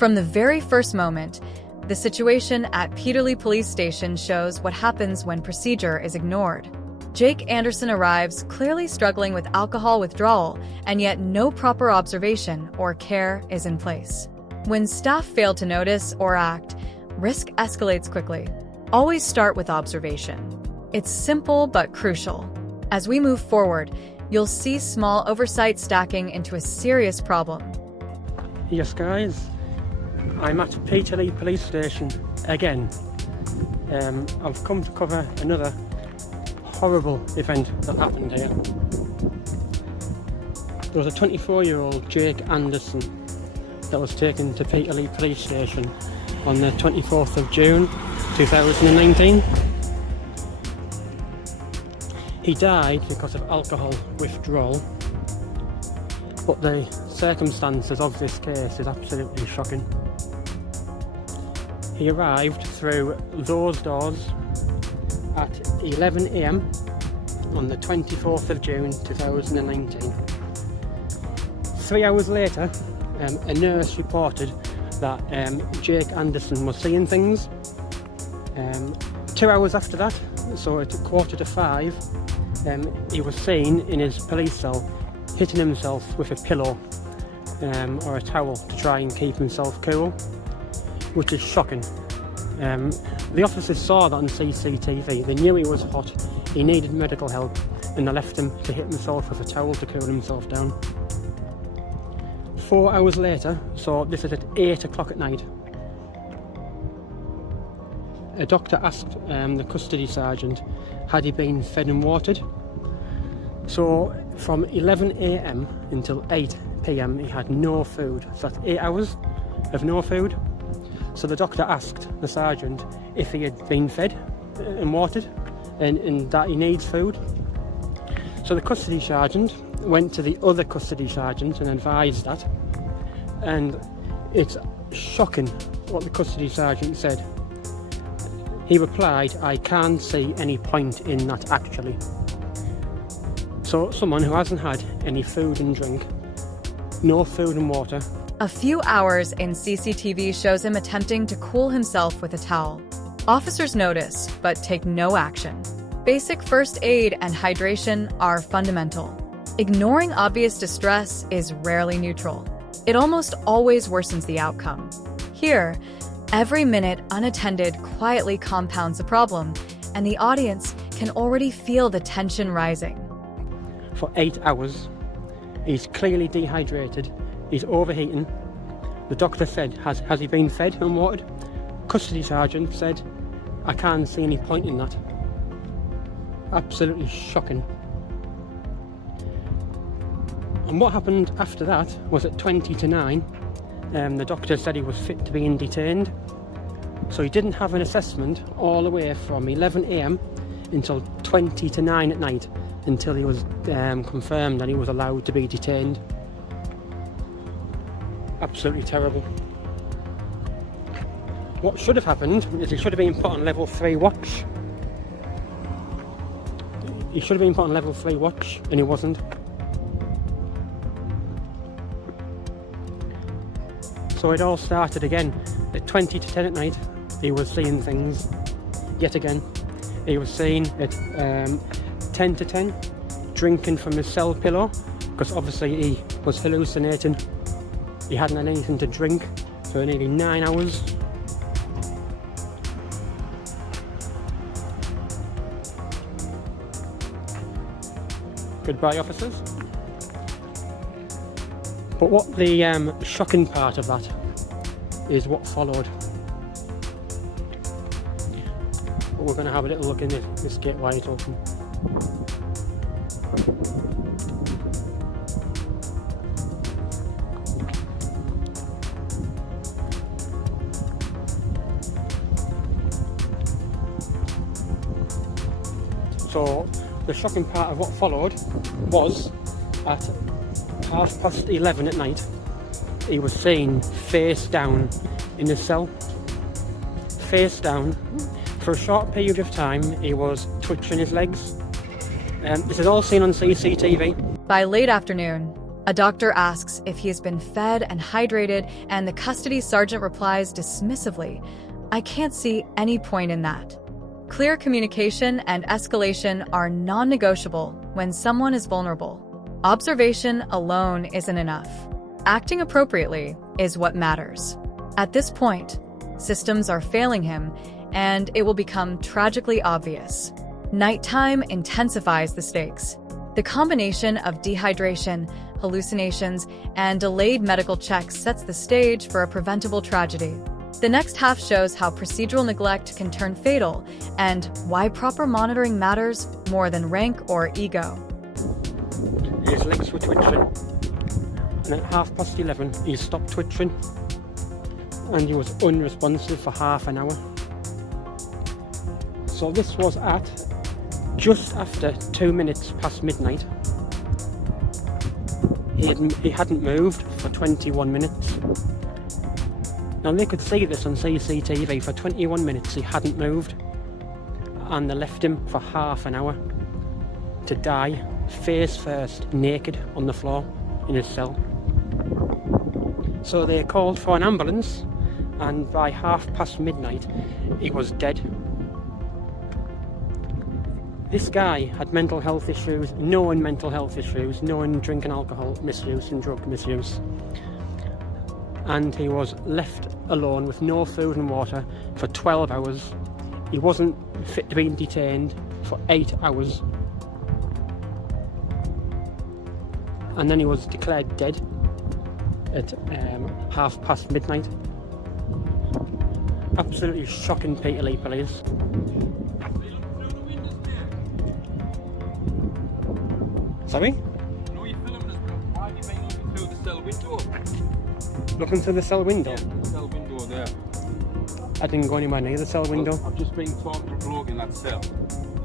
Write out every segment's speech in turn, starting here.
From the very first moment, the situation at Peterlee Police Station shows what happens when procedure is ignored. Jake Anderson arrives clearly struggling with alcohol withdrawal, and yet no proper observation or care is in place. When staff fail to notice or act, risk escalates quickly. Always start with observation. It's simple but crucial. As we move forward, you'll see small oversight stacking into a serious problem. Yes guys, I'm at Peterlee Police Station again. I've come to cover another horrible event that happened here. There was a 24-year-old Jake Anderson that was taken to Peterlee Police Station on the 24th of June 2019. He died because of alcohol withdrawal, but the circumstances of this case is absolutely shocking. He arrived through those doors at 11 AM on the 24th of June 2019. 3 hours later, a nurse reported that Jake Anderson was seeing things. 2 hours after that, so at 4:45, he was seen in his police cell hitting himself with a pillow or a towel to try and keep himself cool, which is shocking. The officers saw that on CCTV. They knew he was hot, he needed medical help, and they left him to hit himself with a towel to cool himself down. 4 hours later, so this is at 8 o'clock at night, a doctor asked the custody sergeant had he been fed and watered. So from 11 AM until 8 PM he had no food. So that's 8 hours of no food. So the doctor asked the sergeant if he had been fed and watered and that he needs food. So the custody sergeant went to the other custody sergeant and advised that, and it's shocking what the custody sergeant said. He replied, "I can't see any point in that actually." So someone who hasn't had any food and drink, no food and water. A few hours in CCTV shows him attempting to cool himself with a towel. Officers notice, but take no action. Basic first aid and hydration are fundamental. Ignoring obvious distress is rarely neutral. It almost always worsens the outcome. Here, every minute unattended quietly compounds the problem, and the audience can already feel the tension rising. For 8 hours, he's clearly dehydrated, he's overheating. The doctor said, has he been fed and watered? Custody sergeant said, "I can't see any point in that." Absolutely shocking. And what happened after that was at 20 to 9, the doctor said he was fit to be detained. So he didn't have an assessment all the way from 11 AM until 20 to 9 at night, until he was confirmed that he was allowed to be detained. Absolutely terrible. What should have happened is he should have been put on level 3 watch. He should have been put on level 3 watch, and he wasn't. So it all started again at 20 to 10 at night. He was seeing things yet again. He was seen at 10 to 10 drinking from his cell pillow, because obviously he was hallucinating. He hadn't had anything to drink for nearly 9 hours. Goodbye, officers. But what the shocking part of that is what followed. But we're going to have a little look in this gate wide open. So the shocking part of what followed was at 11:30 at night, he was seen face down in his cell. Face down. For a short period of time, he was twitching his legs. This is all seen on CCTV. By late afternoon, A doctor asks if he has been fed and hydrated, and the custody sergeant replies dismissively, "I can't see any point in that." Clear communication and escalation are non-negotiable when someone is vulnerable. Observation alone isn't enough. Acting appropriately is what matters. At this point, systems are failing him, and it will become tragically obvious. Nighttime intensifies the stakes. The combination of dehydration, hallucinations, and delayed medical checks sets the stage for a preventable tragedy. The next half shows how procedural neglect can turn fatal and why proper monitoring matters more than rank or ego. His legs were twitching, and at 11:30 he stopped twitching, and he was unresponsive for half an hour. So this was at just after 2 minutes past midnight. He hadn't moved for 21 minutes. Now they could see this on CCTV. For 21 minutes he hadn't moved, and they left him for half an hour to die face first, naked on the floor in his cell. So they called for an ambulance, and by midnight he was dead. This guy had mental health issues, known mental health issues, known drink and alcohol misuse and drug misuse. And he was left alone with no food and water for 12 hours. He wasn't fit to be detained for 8 hours. And then he was declared dead at midnight. Absolutely shocking, Peterlee Police. Sorry? No, you're filming us, bro. Why have you been looking through the cell window? Looking through the cell window? Yeah, the cell window there. I didn't go anywhere near the cell window. Well, I've just been talking to a bloke in that cell.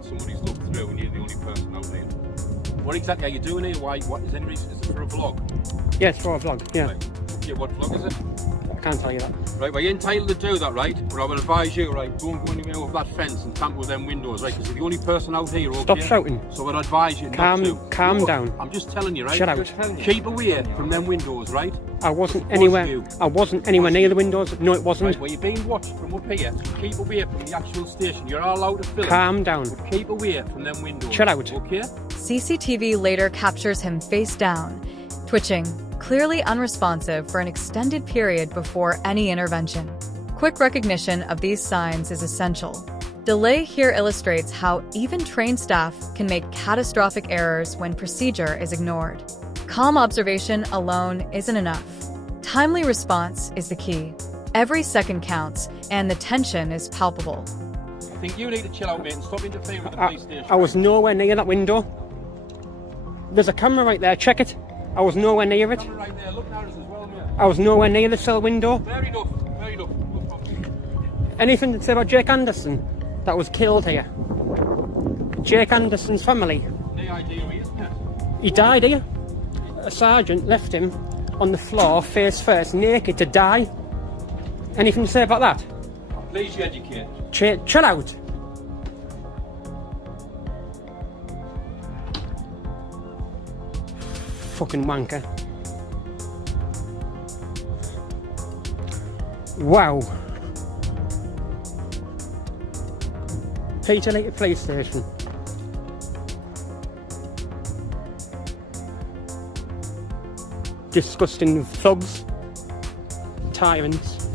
Somebody's looked through and you're the only person out there. What exactly are you doing here? Why? What is any reason? Is it for a vlog? Yeah, it's for a vlog, yeah. Right. Okay, what vlog is it? I can't tell you that. Right, well, you're entitled to do that, right? But I will advise you, right, don't go anywhere over that fence and tamper with them windows, right? Because you're the only person out here, okay? Stop shouting. So I'd advise you not to. Calm No, down. I'm just telling you, right? Shut out. Keep away from them windows, right? I wasn't anywhere near the windows. No, it wasn't. Right, well, you're being watched from up here. So keep away from the actual station. You're all allowed to film. Calm down. But keep away from them windows. Shut out. Okay? CCTV later captures him face down, twitching, clearly unresponsive for an extended period before any intervention. Quick recognition of these signs is essential. Delay here illustrates how even trained staff can make catastrophic errors when procedure is ignored. Calm observation alone isn't enough. Timely response is the key. Every second counts, and the tension is palpable. I think you need to chill out, mate, and stop interfering with the police station. I was nowhere near that window. There's a camera right there, check it. I was nowhere near it. Camera right there, look at us as well, mate. I was nowhere near the cell window. Fair enough, fair enough. No problem. Anything to say about Jake Anderson that was killed here? Jake Anderson's family. The idea is, isn't it? He died here. A sergeant left him on the floor, face first, naked to die. Anything to say about that? Please educate. Chill out. Fucking wanker. Wow. Peterlee Police Station. Disgusting thugs. Tyrants.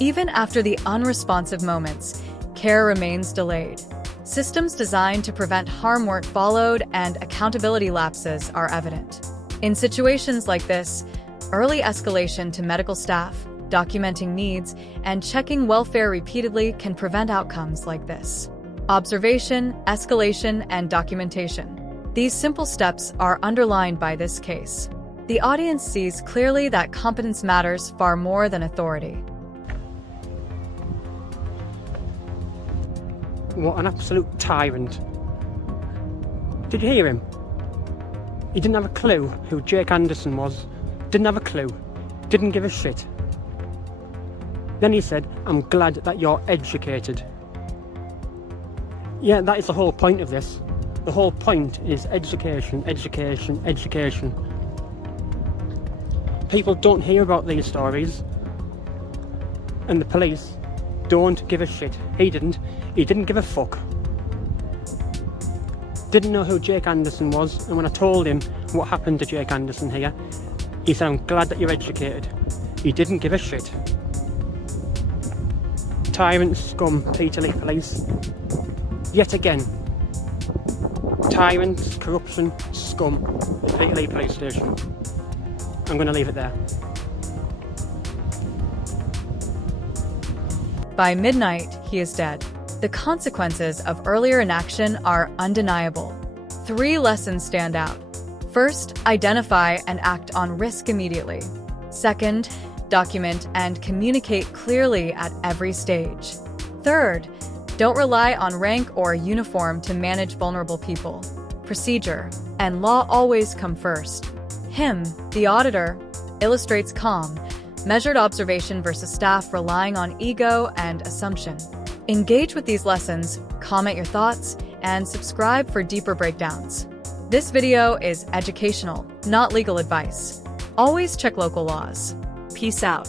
Even after the unresponsive moments, care remains delayed. Systems designed to prevent harm weren't followed, and accountability lapses are evident. In situations like this, early escalation to medical staff, documenting needs, and checking welfare repeatedly can prevent outcomes like this. Observation, escalation, and documentation. These simple steps are underlined by this case. The audience sees clearly that competence matters far more than authority. What an absolute tyrant. Did you hear him? He didn't have a clue who Jake Anderson was. Didn't have a clue. Didn't give a shit. Then he said, "I'm glad that you're educated." Yeah, that is the whole point of this. The whole point is education, education, education. People don't hear about these stories, and the police don't give a shit. He didn't give a fuck. Didn't know who Jake Anderson was, and when I told him what happened to Jake Anderson here, he said, "I'm glad that you're educated." He didn't give a shit. Tyrant scum, Peterlee Police. Yet again. Tyrants, corruption, scum, Peterlee Police Station. I'm going to leave it there. By midnight, he is dead. The consequences of earlier inaction are undeniable. 3 lessons stand out. First, identify and act on risk immediately. Second, document and communicate clearly at every stage. Third, don't rely on rank or uniform to manage vulnerable people. Procedure and law always come first. Him, the auditor, illustrates calm, measured observation versus staff relying on ego and assumption. Engage with these lessons, comment your thoughts, and subscribe for deeper breakdowns. This video is educational, not legal advice. Always check local laws. Peace out.